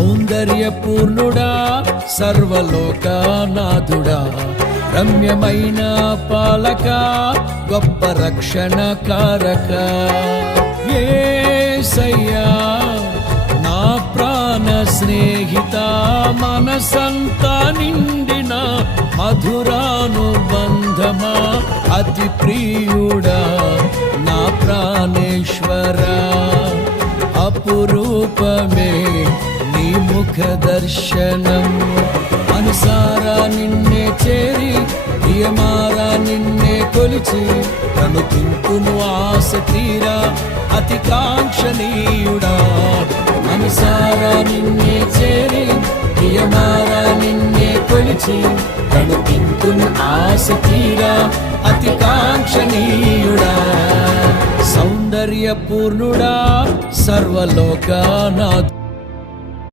సౌందర్యపూర్ణుడా సర్వలోకనాథుడా రమ్యమైన పాలక గొప్ప రక్షణ కారక యేసయ్యా నా ప్రాణ స్నేహిత మనసంతా నిండిన మధురానుబంధమా అతి ప్రియుడా నా ప్రాణేశ్వరా అపురూపమే నీ ముఖ దర్శనం అనుసారా నిన్నే చేరి ప్రియమారా నిన్నే కొలిచి కనుతింపును ఆశ తీరా అతి కాంక్షణీయుడా అనుసారా నిన్నే చేరి ప్రియమారా నిన్నే కొలిచి కనుతింపును ఆశ తీరా అతి కాంక్షణీయుడా సౌందర్యపూర్ణుడా సర్వలోకనాథుడా